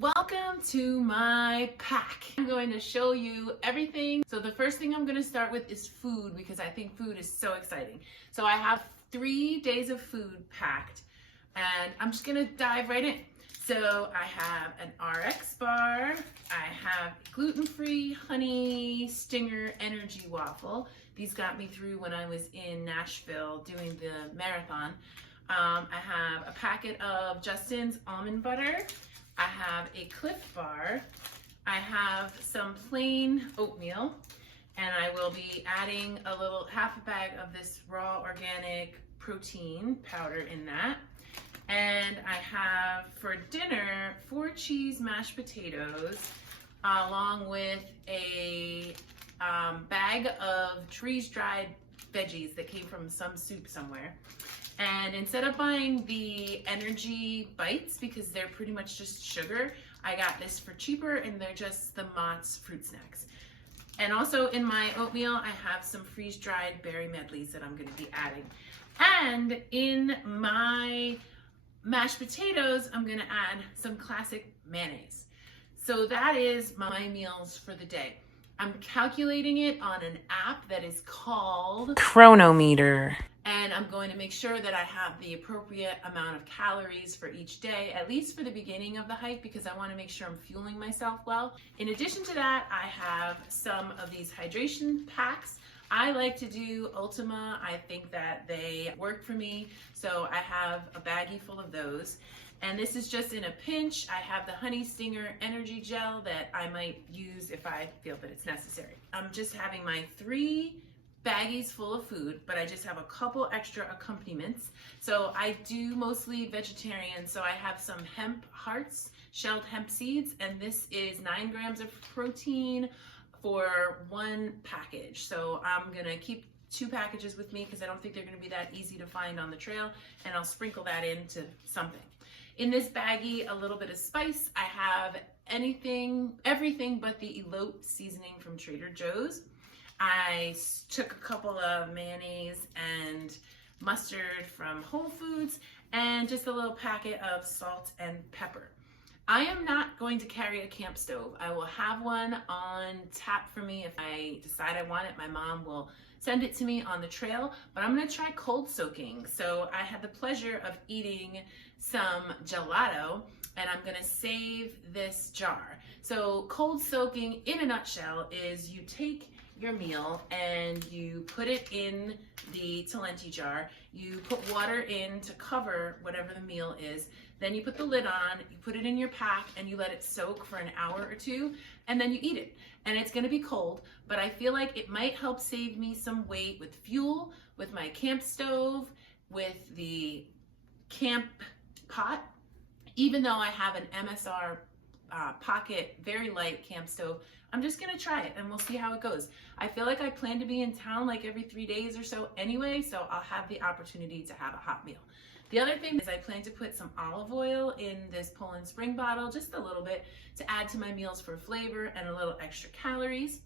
Welcome to my pack. I'm going to show you everything. So the first thing I'm going to start with is food because I think food is so exciting. So I have 3 days of food packed and I'm just going to dive right in. So I have an RX bar, I have gluten-free honey stinger energy waffle. These got me through when I was in Nashville doing the marathon. I have a packet of Justin's almond butter. I have a Cliff Bar, I have some plain oatmeal, and I will be adding half a bag of this raw organic protein powder in that. And I have for dinner 4 cheese mashed potatoes, along with a bag of freeze-dried veggies that came from some soup somewhere. And instead of buying the energy bites, because they're pretty much just sugar, I got this for cheaper and they're just the Mott's fruit snacks. And also in my oatmeal, I have some freeze-dried berry medleys that I'm gonna be adding. And in my mashed potatoes, I'm gonna add some classic mayonnaise. So that is my meals for the day. I'm calculating it on an app that is called Chronometer. And I'm going to make sure that I have the appropriate amount of calories for each day, at least for the beginning of the hike, because I want to make sure I'm fueling myself well. In addition to that, I have some of these hydration packs. I like to do Ultima. I think that they work for me. So I have a baggie full of those. And this is just in a pinch. I have the Honey Stinger Energy Gel that I might use if I feel that it's necessary. I'm just having my 3 baggies full of food, but I just have a couple extra accompaniments. So I do mostly vegetarian, so I have some hemp hearts, shelled hemp seeds, and this is 9 grams of protein for 1 package. So I'm gonna keep 2 packages with me because I don't think they're gonna be that easy to find on the trail, and I'll sprinkle that into something. In this baggie, a little bit of spice. I have everything but the elote seasoning from Trader Joe's. I took a couple of mayonnaise and mustard from Whole Foods and just a little packet of salt and pepper. I am not going to carry a camp stove. I will have one on tap for me if I decide I want it. My mom will send it to me on the trail, but I'm gonna try cold soaking. So I had the pleasure of eating some gelato and I'm gonna save this jar. So cold soaking in a nutshell is you take your meal and you put it in the toiletries jar. You put water in to cover whatever the meal is. Then you put the lid on, you put it in your pack and you let it soak for an hour or 2 and then you eat it. And it's gonna be cold, but I feel like it might help save me some weight with fuel, with my camp stove, with the camp pot. Even though I have an MSR pocket, very light camp stove, I'm just gonna try it and we'll see how it goes. I feel like I plan to be in town like every 3 days or so anyway, so I'll have the opportunity to have a hot meal. The other thing is I plan to put some olive oil in this Poland Spring bottle, just a little bit, to add to my meals for flavor and a little extra calories.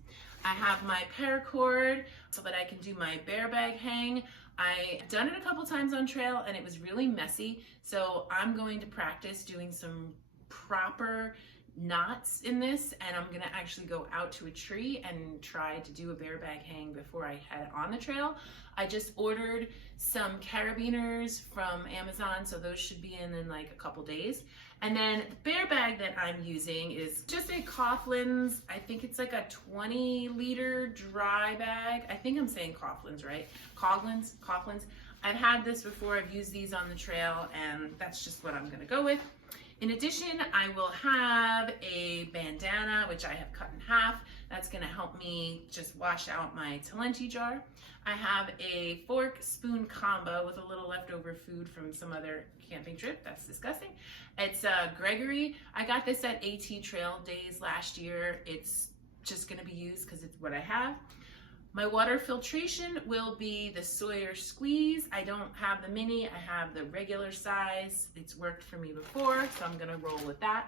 I have my paracord so that I can do my bear bag hang. I've done it a couple times on trail and it was really messy, so I'm going to practice doing some proper knots in this, and I'm gonna actually go out to a tree and try to do a bear bag hang before I head on the trail. I just ordered some carabiners from Amazon, so those should be in like a couple days. And then the bear bag that I'm using is just a Coughlin's. I think it's like a 20-liter dry bag. I think I'm saying Coughlin's, right? Coughlin's. I've had this before. I've used these on the trail, and that's just what I'm gonna go with. In addition, I will have a bandana, which I have cut in half. That's gonna help me just wash out my toiletries jar. I have a fork spoon combo with a little leftover food from some other camping trip. That's disgusting. It's Gregory. I got this at AT Trail Days last year. It's just gonna be used because it's what I have. My water filtration will be the Sawyer Squeeze. I don't have the mini, I have the regular size. It's worked for me before, so I'm gonna roll with that.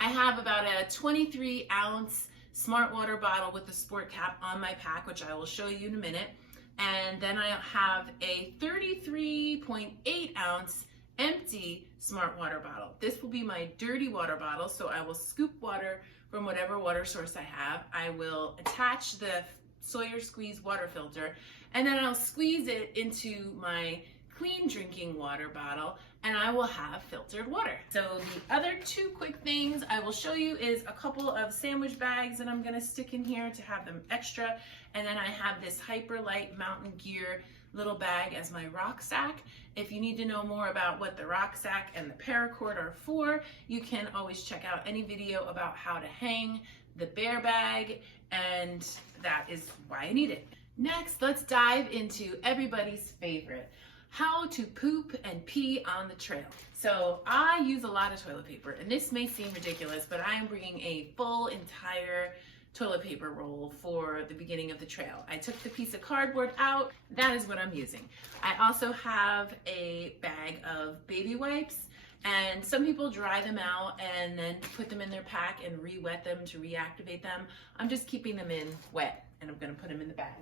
I have about a 23-ounce Smart Water bottle with the sport cap on my pack, which I will show you in a minute. And then I have a 33.8-ounce empty smart water bottle. This will be my dirty water bottle, so I will scoop water from whatever water source I have. I will attach the Sawyer Squeeze water filter, and then I'll squeeze it into my clean drinking water bottle, and I will have filtered water. So the other two quick things I will show you is a couple of sandwich bags that I'm gonna stick in here to have them extra, and then I have this Hyperlight Mountain Gear little bag as my rucksack. If you need to know more about what the rucksack and the paracord are for, you can always check out any video about how to hang the bear bag, and that is why I need it. Next, let's dive into everybody's favorite, how to poop and pee on the trail. So I use a lot of toilet paper, and this may seem ridiculous, but I am bringing a full entire toilet paper roll for the beginning of the trail. I took the piece of cardboard out. That is what I'm using. I also have a bag of baby wipes, and some people dry them out and then put them in their pack and re-wet them to reactivate them. I'm just keeping them in wet, and I'm gonna put them in the bag.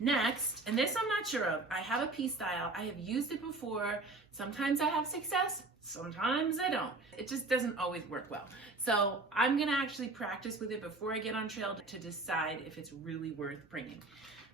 Next, and this I'm not sure of, I have a pee style. I have used it before. Sometimes I have success, sometimes I don't. It just doesn't always work well. So I'm gonna actually practice with it before I get on trail to decide if it's really worth bringing.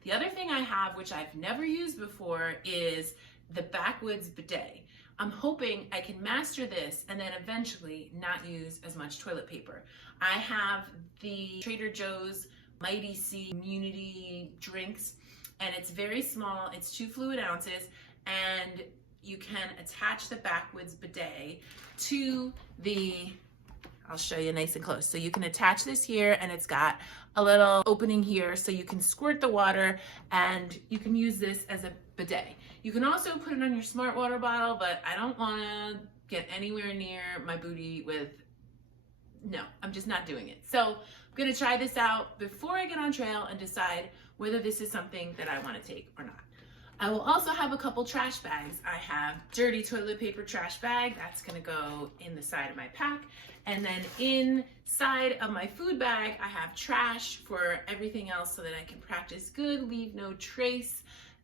The other thing I have, which I've never used before, is the backwoods bidet. I'm hoping I can master this and then eventually not use as much toilet paper. I have the Trader Joe's Mighty C Immunity drinks, and it's very small. It's 2 fluid ounces, and you can attach the backwoods bidet to the, I'll show you nice and close. So you can attach this here, and it's got a little opening here so you can squirt the water, and you can use this as a bidet. You can also put it on your smart water bottle, but I don't wanna get anywhere near my booty with, no, I'm just not doing it. So I'm gonna try this out before I get on trail and decide whether this is something that I wanna take or not. I will also have a couple trash bags. I have dirty toilet paper trash bag. That's gonna go in the side of my pack. And then inside of my food bag, I have trash for everything else so that I can practice good, leave no trace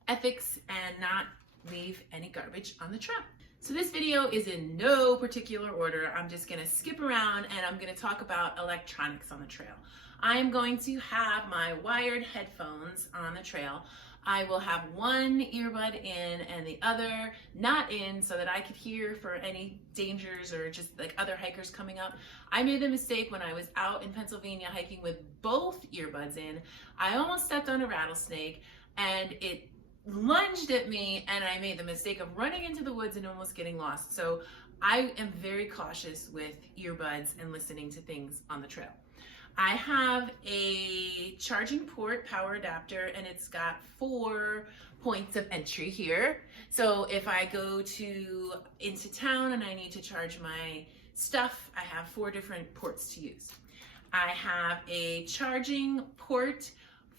ethics, and not leave any garbage on the trail. So this video is in no particular order. I'm just gonna skip around and I'm gonna talk about electronics on the trail. I'm going to have my wired headphones on the trail. I will have one earbud in and the other not in so that I could hear for any dangers or just like other hikers coming up. I made the mistake when I was out in Pennsylvania hiking with both earbuds in. I almost stepped on a rattlesnake and it lunged at me, and I made the mistake of running into the woods and almost getting lost. So I am very cautious with earbuds and listening to things on the trail. I have a charging port power adapter, and it's got 4 points of entry here. So if I go into town and I need to charge my stuff, I have 4 different ports to use. I have a charging port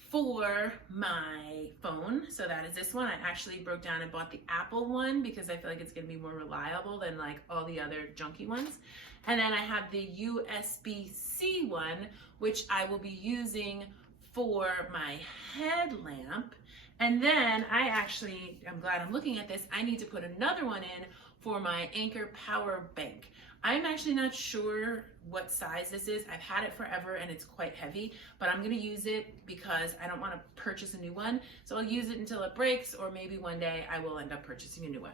for my phone, so that is this one. I actually broke down and bought the Apple one because I feel like it's gonna be more reliable than like all the other junky ones. And then I have the USB-C one, which I will be using for my headlamp. And then I'm glad I'm looking at this, I need to put another one in for my Anchor power bank. I'm actually not sure what size this is. I've had it forever and it's quite heavy, but I'm gonna use it because I don't wanna purchase a new one. So I'll use it until it breaks, or maybe one day I will end up purchasing a new one.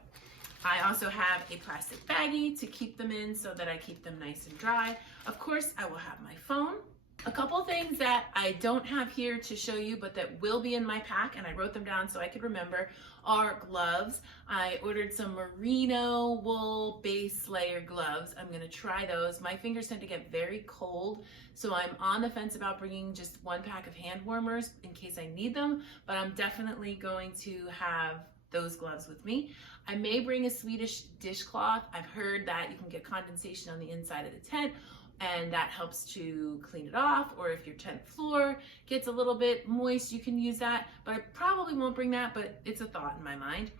I also have a plastic baggie to keep them in so that I keep them nice and dry. Of course, I will have my phone. A couple things that I don't have here to show you, but that will be in my pack, and I wrote them down so I could remember, are gloves. I ordered some merino wool base layer gloves. I'm gonna try those. My fingers tend to get very cold, so I'm on the fence about bringing just 1 pack of hand warmers in case I need them, but I'm definitely going to have those gloves with me. I may bring a Swedish dishcloth. I've heard that you can get condensation on the inside of the tent, and that helps to clean it off, or if your tent floor gets a little bit moist, you can use that, but I probably won't bring that, but it's a thought in my mind.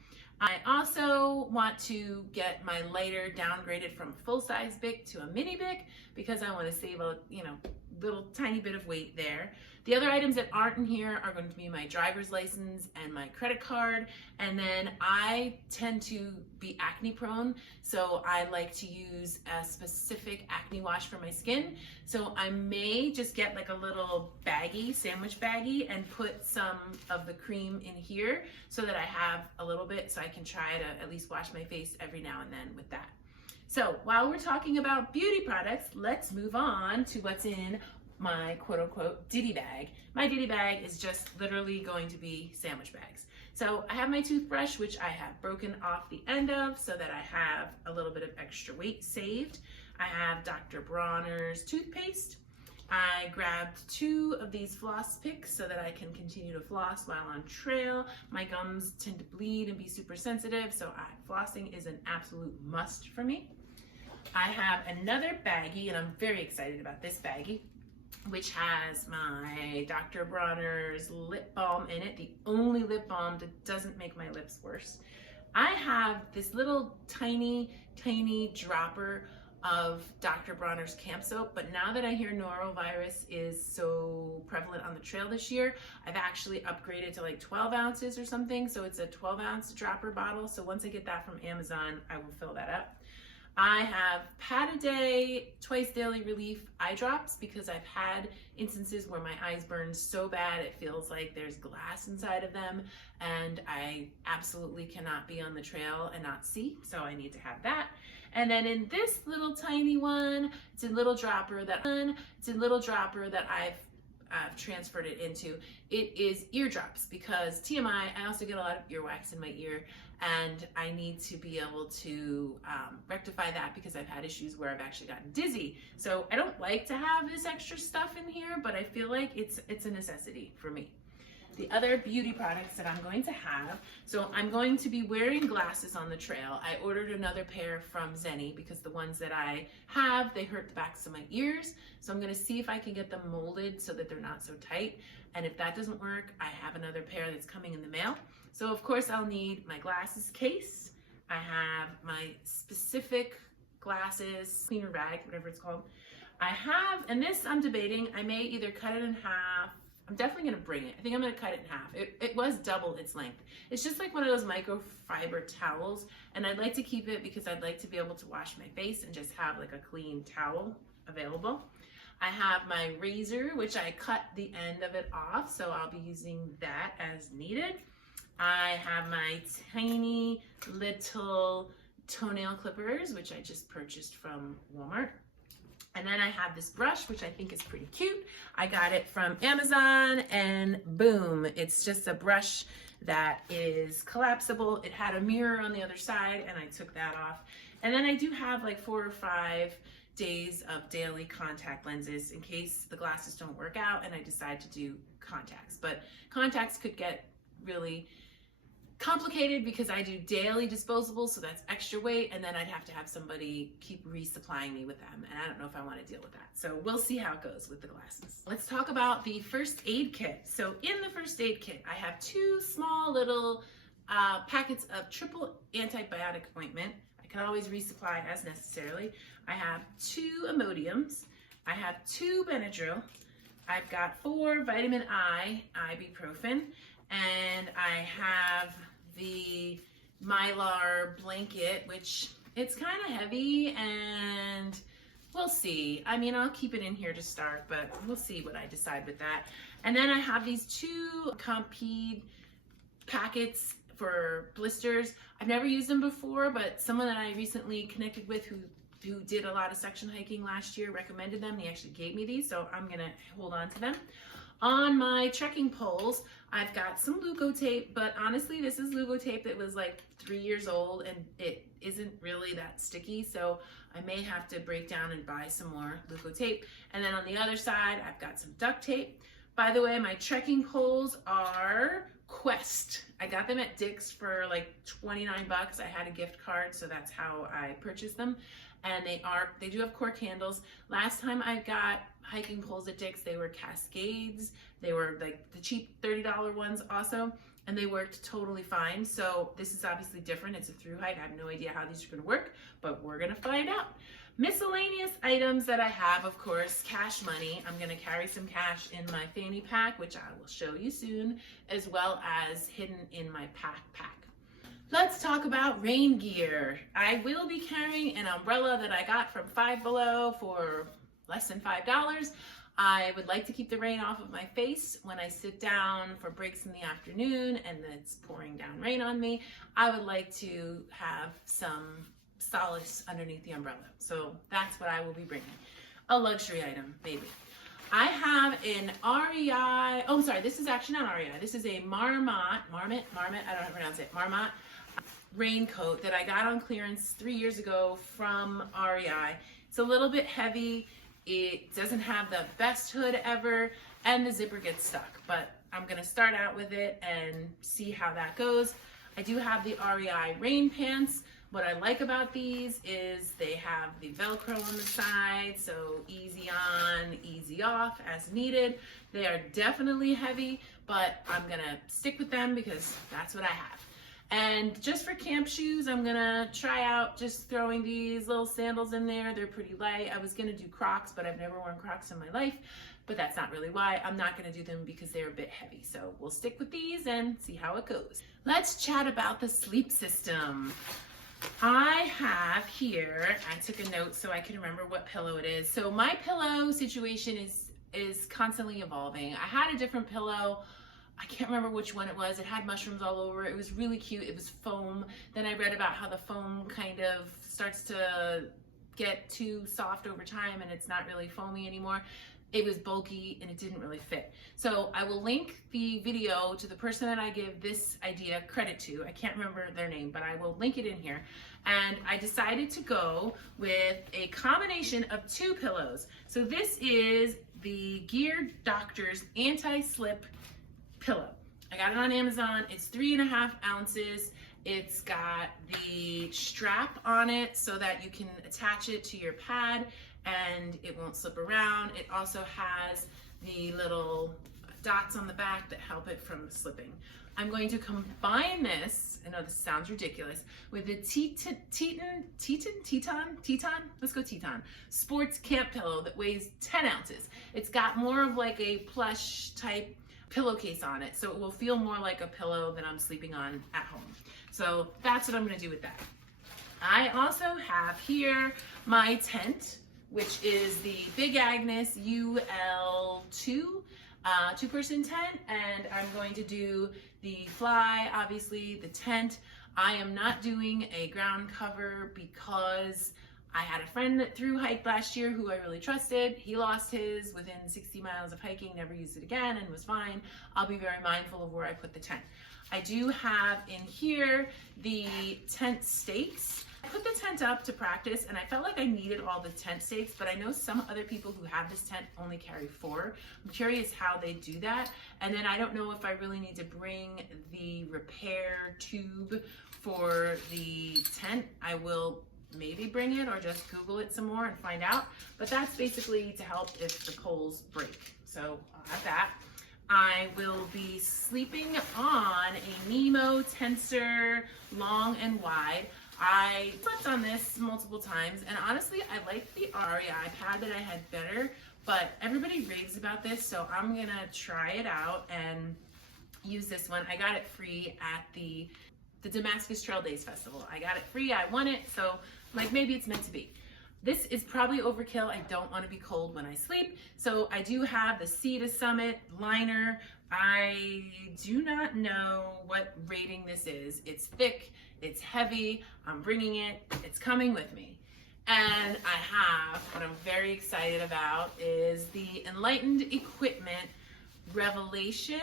I also want to get my lighter downgraded from full-size Bic to a mini Bic because I want to save a, little tiny bit of weight there. The other items that aren't in here are going to be my driver's license and my credit card. And then I tend to be acne prone, so I like to use a specific acne wash for my skin. So I may just get like a little baggie, sandwich baggie, and put some of the cream in here so that I have a little bit so I can try to at least wash my face every now and then with that. So while we're talking about beauty products, let's move on to what's in my quote-unquote Ditty bag. My Ditty bag is just literally going to be sandwich bags. So I have my toothbrush, which I have broken off the end of so that I have a little bit of extra weight saved. I have Dr. Bronner's toothpaste. I grabbed 2 of these floss picks so that I can continue to floss while on trail. My gums tend to bleed and be super sensitive, so flossing is an absolute must for me. I have another baggie, and I'm very excited about this baggie, which has my Dr. Bronner's lip balm in it, the only lip balm that doesn't make my lips worse. I have this little tiny dropper of Dr. Bronner's camp soap, but now that I hear norovirus is so prevalent on the trail this year, I've actually upgraded to like 12 ounces or something, so it's a 12-ounce dropper bottle. So once I get that from Amazon, I will fill that up. I have Pat-A-Day Twice Daily Relief eye drops because I've had instances where my eyes burn so bad it feels like there's glass inside of them, and I absolutely cannot be on the trail and not see, so I need to have that. And then in this little tiny one, it's a little dropper that I've transferred it into. It is eardrops because TMI, I also get a lot of earwax in my ear, and I need to be able to rectify that because I've had issues where I've actually gotten dizzy. So I don't like to have this extra stuff in here, but I feel like it's a necessity for me. The other beauty products that I'm going to have, so I'm going to be wearing glasses on the trail. I ordered another pair from Zenny because the ones that I have, they hurt the backs of my ears. So I'm gonna see if I can get them molded so that they're not so tight. And if that doesn't work, I have another pair that's coming in the mail. So of course I'll need my glasses case. I have my specific glasses, cleaner bag, whatever it's called. I have, and this I'm debating, I may either cut it in half. I'm definitely gonna bring it. I think I'm gonna cut it in half. It was double its length. It's just like one of those microfiber towels, and I'd like to keep it because I'd like to be able to wash my face and just have like a clean towel available. I have my razor, which I cut the end of it off, so I'll be using that as needed. I have my tiny little toenail clippers, which I just purchased from Walmart. And then I have this brush, which I think is pretty cute. I got it from Amazon, and boom, it's just a brush that is collapsible. It had a mirror on the other side, and I took that off. And then I do have like 4 or 5 days of daily contact lenses in case the glasses don't work out and I decide to do contacts. But contacts could get really complicated because I do daily disposables, so that's extra weight, and then I'd have to have somebody keep resupplying me with them, and I don't know if I want to deal with that. So we'll see how it goes with the glasses. Let's talk about the first aid kit. So in the first aid kit, I have 2 small little packets of triple antibiotic ointment. I can always resupply as necessarily. I have 2 Imodiums. I have 2 Benadryl. I've got 4 vitamin I ibuprofen, and I have the Mylar blanket, which it's kind of heavy, and we'll see. I mean, I'll keep it in here to start, but we'll see what I decide with that. And then I have these 2 Compeed packets for blisters. I've never used them before, but someone that I recently connected with who did a lot of section hiking last year recommended them. He actually gave me these, so I'm gonna hold on to them. On my trekking poles, I've got some Luco tape, but honestly, this is Luco tape that was like 3 years old, and it isn't really that sticky, so I may have to break down and buy some more Luco tape. And then on the other side, I've got some duct tape. By the way, my trekking poles are Quest. I got them at Dick's for like 29 bucks. I had a gift card, so that's how I purchased them. And they do have cork handles. Last time I got hiking poles at Dick's, they were Cascades. They were like the cheap $30 ones also. and they worked totally fine. So this is obviously different. It's a through hike. I have no idea how these are going to work, but we're going to find out. Miscellaneous items that I have, of course, cash money. I'm going to carry some cash in my fanny pack, which I will show you soon, as well as hidden in my pack. Let's talk about rain gear. I will be carrying an umbrella that I got from Five Below for less than $5. I would like to keep the rain off of my face when I sit down for breaks in the afternoon and it's pouring down rain on me. I would like to have some solace underneath the umbrella. So that's what I will be bringing. A luxury item, maybe. I have an REI, oh, I'm sorry, this is actually not REI. This is a Marmot, I don't know how to pronounce it, Marmot raincoat that I got on clearance 3 years ago from REI. It's a little bit heavy. It doesn't have the best hood ever, and the zipper gets stuck, but I'm gonna start out with it and see how that goes. I do have the REI rain pants. What I like about these is they have the Velcro on the side, so easy on, easy off as needed. They are definitely heavy, but I'm gonna stick with them because that's what I have. And just for camp shoes, I'm gonna try out just throwing these little sandals in there. They're pretty light. I was gonna do Crocs, but I've never worn Crocs in my life, but that's not really why. I'm not gonna do them because they're a bit heavy. So we'll stick with these and see how it goes. Let's chat about the sleep system. I have here, I took a note so I can remember what pillow it is. So my pillow situation is constantly evolving. I had a different pillow. I can't remember which one it was. It had mushrooms all over. It was really cute. It was foam. Then I read about how the foam kind of starts to get too soft over time and it's not really foamy anymore. It was bulky and it didn't really fit. So I will link the video to the person that I give this idea credit to. I can't remember their name, but I will link it in here. And I decided to go with a combination of 2 pillows. So this is the Gear Doctor's anti-slip pillow. I got it on Amazon. It's 3.5 ounces. It's got the strap on it so that you can attach it to your pad and it won't slip around. It also has the little dots on the back that help it from slipping. I'm going to combine this, I know this sounds ridiculous, with the Teton sports camp pillow that weighs 10 ounces. It's got more of like a plush type pillowcase on it, so it will feel more like a pillow that I'm sleeping on at home. So that's what I'm gonna do with that. I also have here my tent, which is the Big Agnes UL2 two-person tent, and I'm going to do the fly, obviously, the tent. I am not doing a ground cover because I had a friend that thru hiked last year who I really trusted. He lost his within 60 miles of hiking, never used it again, and was fine. I'll be very mindful of where I put the tent. I do have in here the tent stakes. I put the tent up to practice and I felt like I needed all the tent stakes, but I know some other people who have this tent only carry 4. I'm curious how they do that. And then I don't know if I really need to bring the repair tube for the tent. I will maybe bring it or just Google it some more and find out. But that's basically to help if the poles break. So I'll have that. I will be sleeping on a Nemo Tensor long and wide. I slept on this multiple times, and honestly, I like the REI pad that I had better, but everybody raves about this, so I'm gonna try it out and use this one. I got it free at the Damascus Trail Days Festival. I got it free, I won it, so like maybe it's meant to be. This is probably overkill. I don't want to be cold when I sleep, so I do have the Sea to Summit liner. I do not know what rating this is. It's thick, it's heavy, I'm bringing it, it's coming with me. And I have, what I'm very excited about is the Enlightened Equipment Revelation,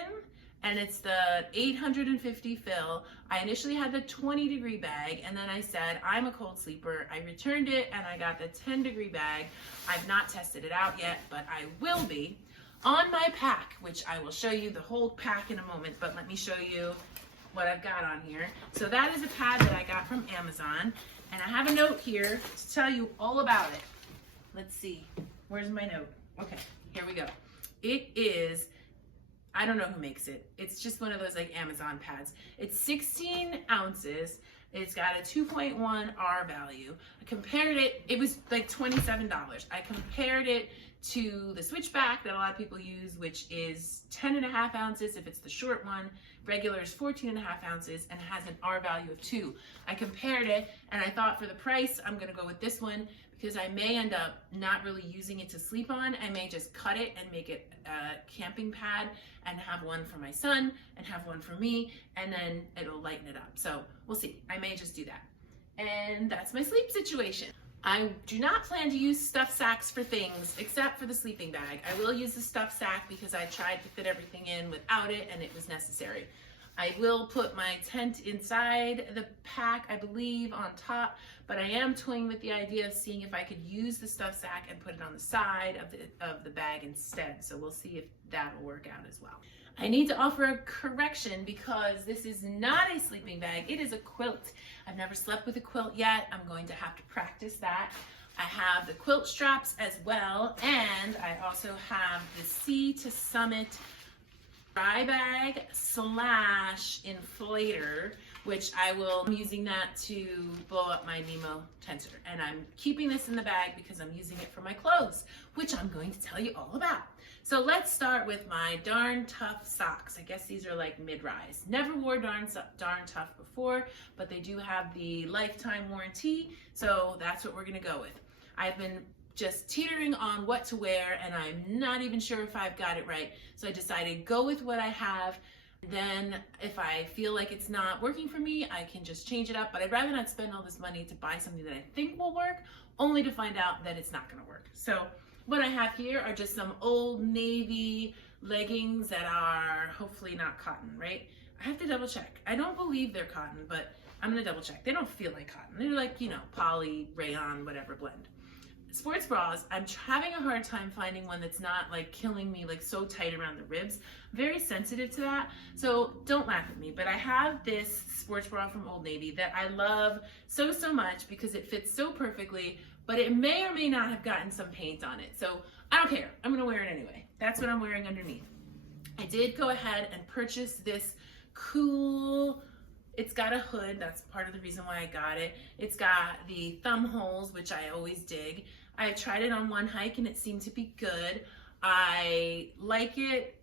and it's the 850 fill. I initially had the 20-degree bag, and then I said, I'm a cold sleeper. I returned it, and I got the 10-degree bag. I've not tested it out yet, but I will be. On my pack, which I will show you the whole pack in a moment, but let me show you what I've got on here. So that is a pad that I got from Amazon, and I have a note here to tell you all about it. Let's see, where's my note? Okay, here we go. It is, I don't know who makes it. It's just one of those like Amazon pads. It's 16 ounces. It's got a 2.1 R value. I compared it, it was like $27. I compared it to the switchback that a lot of people use, which is 10.5 ounces if it's the short one. Regular is 14.5 ounces and has an R value of 2. I compared it and I thought for the price, I'm gonna go with this one because I may end up not really using it to sleep on. I may just cut it and make it a camping pad and have one for my son and have one for me, and then it'll lighten it up. So we'll see, I may just do that. And that's my sleep situation. I do not plan to use stuffed sacks for things except for the sleeping bag. I will use the stuffed sack because I tried to fit everything in without it and it was necessary. I will put my tent inside the pack, I believe, on top, but I am toying with the idea of seeing if I could use the stuffed sack and put it on the side of the bag instead. So we'll see if that'll work out as well. I need to offer a correction because this is not a sleeping bag, it is a quilt. I've never slept with a quilt yet. I'm going to have to practice that. I have the quilt straps as well, and I also have the Sea to Summit dry bag slash inflator, which I'm using that to blow up my Nemo tenter. And I'm keeping this in the bag because I'm using it for my clothes, which I'm going to tell you all about. So let's start with my Darn Tough socks. I guess these are like mid-rise. Never wore Darn Tough before, but they do have the lifetime warranty, so that's what we're gonna go with. I've been just teetering on what to wear, and I'm not even sure if I've got it right. So I decided go with what I have. Then if I feel like it's not working for me, I can just change it up, but I'd rather not spend all this money to buy something that I think will work, only to find out that it's not gonna work. So what I have here are just some Old Navy leggings that are hopefully not cotton, right? I have to double check. I don't believe they're cotton, but I'm gonna double check. They don't feel like cotton. They're like, you know, poly, rayon, whatever blend. Sports bras, I'm having a hard time finding one that's not like killing me, like so tight around the ribs. Very sensitive to that, so don't laugh at me, but I have this sports bra from Old Navy that I love so much because it fits so perfectly, but it may or may not have gotten some paint on it. So I don't care, I'm gonna wear it anyway. That's what I'm wearing underneath. I did go ahead and purchase this cool, it's got a hood, that's part of the reason why I got it. It's got the thumb holes, which I always dig. I tried it on one hike and it seemed to be good. I like it,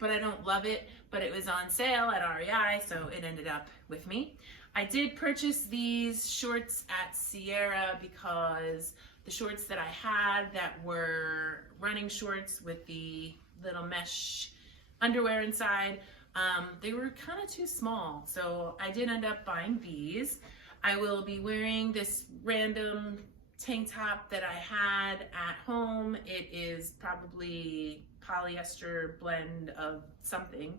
but I don't love it, but it was on sale at REI, so it ended up with me. I did purchase these shorts at Sierra because the shorts that I had that were running shorts with the little mesh underwear inside, they were kind of too small, so I did end up buying these. I will be wearing this random tank top that I had at home. It is probably polyester blend of something,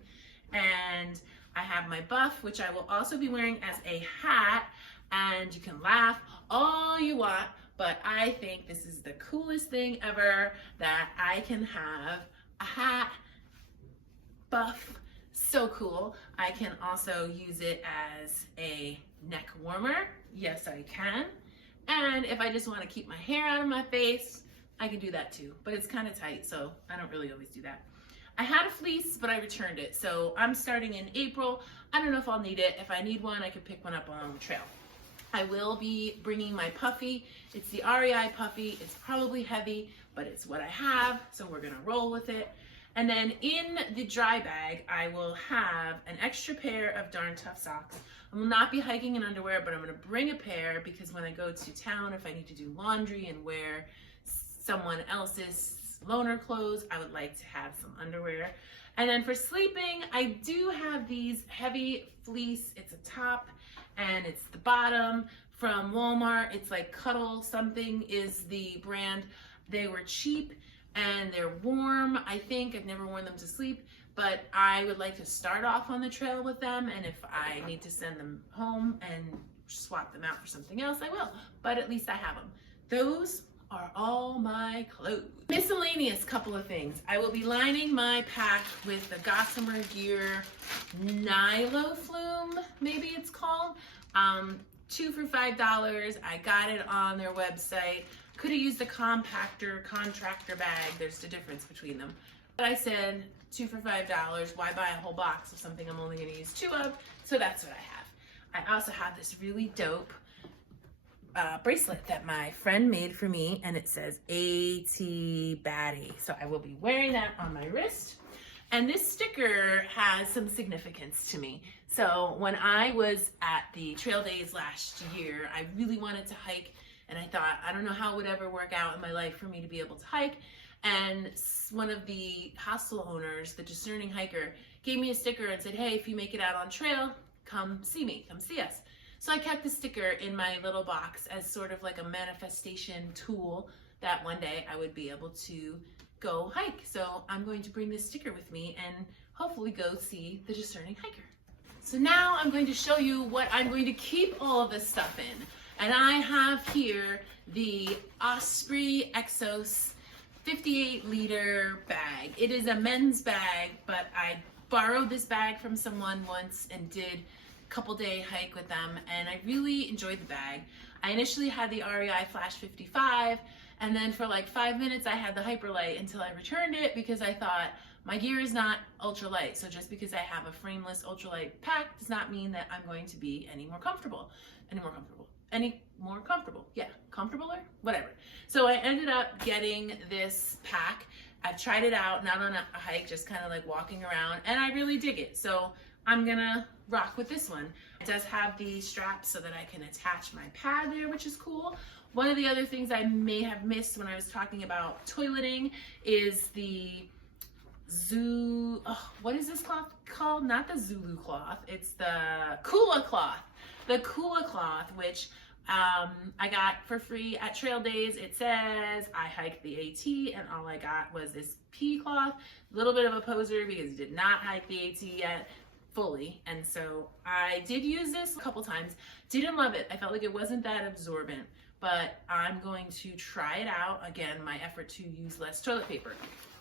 and I have my buff, which I will also be wearing as a hat, and you can laugh all you want, but I think this is the coolest thing ever, that I can have a hat, buff, so cool. I can also use it as a neck warmer. Yes, I can. And if I just want to keep my hair out of my face, I can do that too, but it's kind of tight, so I don't really always do that. I had a fleece, but I returned it, so I'm starting in April. I don't know if I'll need it. If I need one, I could pick one up on the trail. I will be bringing my puffy. It's the REI puffy. It's probably heavy, but it's what I have, so we're gonna roll with it. And then in the dry bag, I will have an extra pair of Darn Tough socks. I will not be hiking in underwear, but I'm gonna bring a pair because when I go to town, if I need to do laundry and wear someone else's loaner clothes, I would like to have some underwear. And then for sleeping, I do have these heavy fleece. It's a top and it's the bottom from Walmart. It's like Cuddle something is the brand. They were cheap and they're warm. I think I've never worn them to sleep, but I would like to start off on the trail with them, and if I need to send them home and swap them out for something else, I will, but at least I have them. Those are all my clothes. Miscellaneous couple of things. I will be lining my pack with the Gossamer Gear Nilo Flume, maybe it's called. 2 for $5. I got it on their website. Could have used the contractor bag. There's the difference between them. But I said 2 for $5, why buy a whole box of something I'm only gonna use 2 of? So that's what I have. I also have this really dope bracelet that my friend made for me, and it says AT Batty. So I will be wearing that on my wrist. And this sticker has some significance to me. So when I was at the trail days last year, I really wanted to hike, and I thought, I don't know how it would ever work out in my life for me to be able to hike. And one of the hostel owners, the discerning hiker, gave me a sticker and said, hey, if you make it out on trail, come see me, come see us. So I kept the sticker in my little box as sort of like a manifestation tool that one day I would be able to go hike. So I'm going to bring this sticker with me and hopefully go see the discerning hiker. So now I'm going to show you what I'm going to keep all of this stuff in. And I have here the Osprey Exos 58-liter bag. It is a men's bag, but I borrowed this bag from someone once and did a couple-day hike with them, and I really enjoyed the bag. I initially had the REI Flash 55, and then for like 5 minutes I had the Hyperlight until I returned it because I thought my gear is not ultralight. So just because I have a frameless ultralight pack does not mean that I'm going to be any more comfortable. Yeah, comfortabler? Whatever. So I ended up getting this pack. I've tried it out, not on a hike, just kind of like walking around, and I really dig it. So I'm gonna rock with this one. It does have the straps so that I can attach my pad there, which is cool. One of the other things I may have missed when I was talking about toileting is the what is this cloth called? Not the Zulu cloth, it's the Kula cloth. The Kula cloth, which I got for free at Trail Days. It says I hiked the AT and all I got was this pea cloth. A little bit of a poser because I did not hike the AT yet fully, and so I did use this a couple times. Didn't love it. I felt like it wasn't that absorbent, but I'm going to try it out. Again, my effort to use less toilet paper.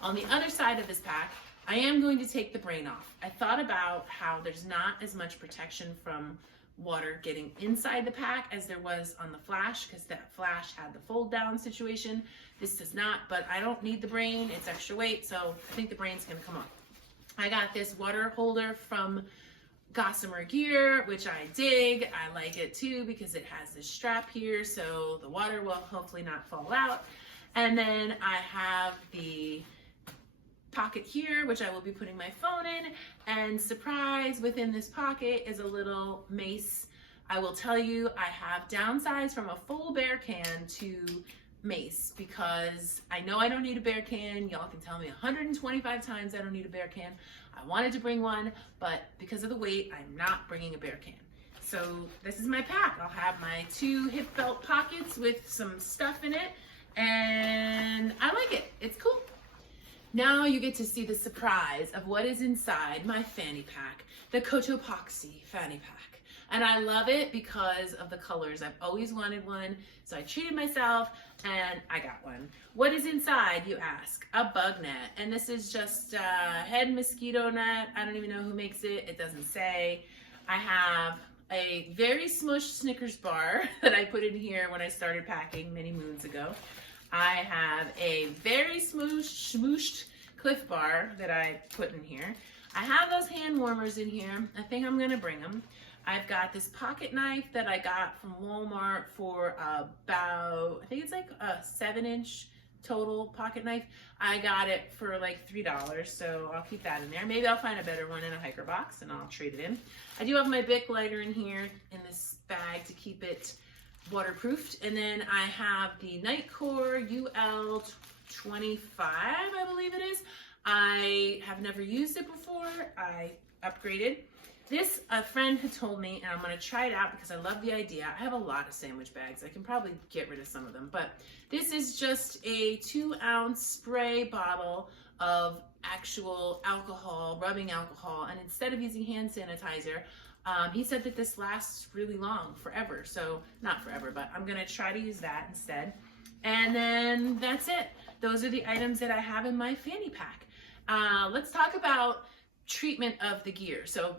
On the other side of this pack, I am going to take the brain off. I thought about how there's not as much protection from water getting inside the pack as there was on the Flash, because that Flash had the fold down situation. This does not, but I don't need the brain. It's extra weight, so I think the brain's gonna come off. I got this water holder from Gossamer Gear, which I dig. I like it too because it has this strap here, so the water will hopefully not fall out. And then I have the pocket here, which I will be putting my phone in, and surprise, within this pocket is a little mace. I will tell you, I have downsized from a full bear can to mace because I know I don't need a bear can. Y'all can tell me 125 times I don't need a bear can. I wanted to bring one, but because of the weight, I'm not bringing a bear can. So this is my pack. I'll have my 2 hip belt pockets with some stuff in it, and I like it. It's cool. Now you get to see the surprise of what is inside my fanny pack, the Cotopaxi fanny pack. And I love it because of the colors. I've always wanted one, so I treated myself and I got one. What is inside, you ask? A bug net. And this is just a head mosquito net. I don't even know who makes it. It doesn't say. I have a very smushed Snickers bar that I put in here when I started packing many moons ago. I have a very smooshed Cliff Bar that I put in here. I have those hand warmers in here. I think I'm gonna bring them. I've got this pocket knife that I got from Walmart for about, I think it's like a 7-inch total pocket knife. I got it for like $3, so I'll keep that in there. Maybe I'll find a better one in a hiker box and I'll trade it in. I do have my Bic lighter in here in this bag to keep it waterproofed, and then I have the Nightcore UL 25, I believe it is. I have never used it before. I upgraded. This, a friend had told me, and I'm going to try it out because I love the idea. I have a lot of sandwich bags. I can probably get rid of some of them, but this is just a 2-ounce spray bottle of actual alcohol, rubbing alcohol, and instead of using hand sanitizer, he said that this lasts really long, forever. So not forever, but I'm gonna try to use that instead. And then that's it. Those are the items that I have in my fanny pack. Let's talk about treatment of the gear. So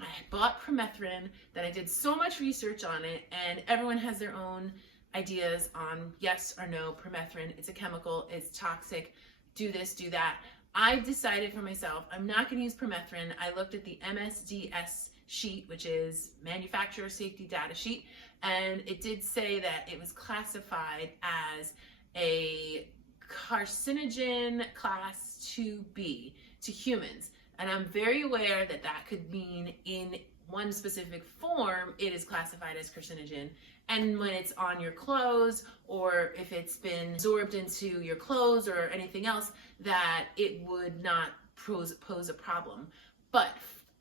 I bought permethrin, that I did so much research on it, and everyone has their own ideas on yes or no permethrin. It's a chemical, it's toxic, do this, do that. I decided for myself, I'm not going to use permethrin. I looked at the MSDS sheet, which is manufacturer safety data sheet, and it did say that it was classified as a carcinogen class 2B to humans. And I'm very aware that that could mean in one specific form, it is classified as carcinogen. And when it's on your clothes, or if it's been absorbed into your clothes or anything else, that it would not pose a problem. But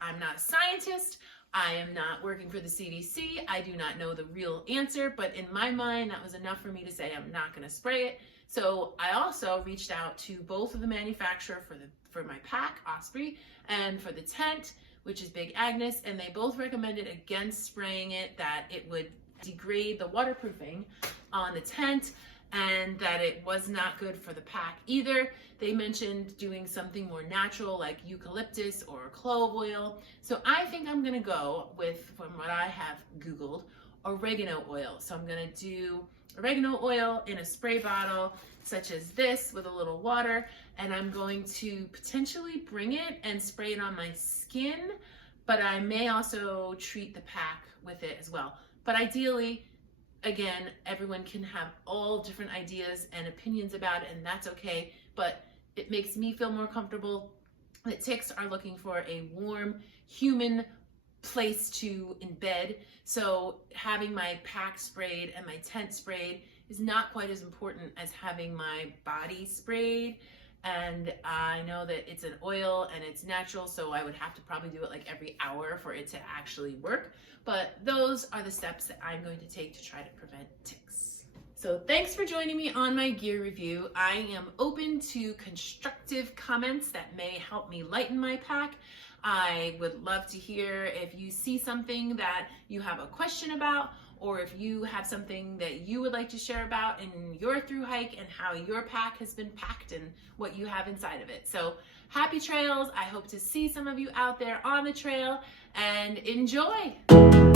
I'm not a scientist. I am not working for the CDC. I do not know the real answer, but in my mind, that was enough for me to say I'm not going to spray it. So I also reached out to both of the manufacturer for my pack, Osprey, and for the tent, which is Big Agnes, and they both recommended against spraying it, that it would degrade the waterproofing on the tent, and that it was not good for the pack either. They mentioned doing something more natural like eucalyptus or clove oil. So I think I'm gonna go with, from what I have Googled, oregano oil. So I'm gonna do oregano oil in a spray bottle such as this with a little water, and I'm going to potentially bring it and spray it on my skin, but I may also treat the pack with it as well. But ideally, again, everyone can have all different ideas and opinions about it, and that's okay, but it makes me feel more comfortable that ticks are looking for a warm, human place to embed. So having my pack sprayed and my tent sprayed is not quite as important as having my body sprayed. And I know that it's an oil and it's natural, so I would have to probably do it like every hour for it to actually work. But those are the steps that I'm going to take to try to prevent ticks. So thanks for joining me on my gear review. I am open to constructive comments that may help me lighten my pack. I would love to hear if you see something that you have a question about, or if you have something that you would like to share about in your through hike and how your pack has been packed and what you have inside of it. So happy trails. I hope to see some of you out there on the trail, and enjoy.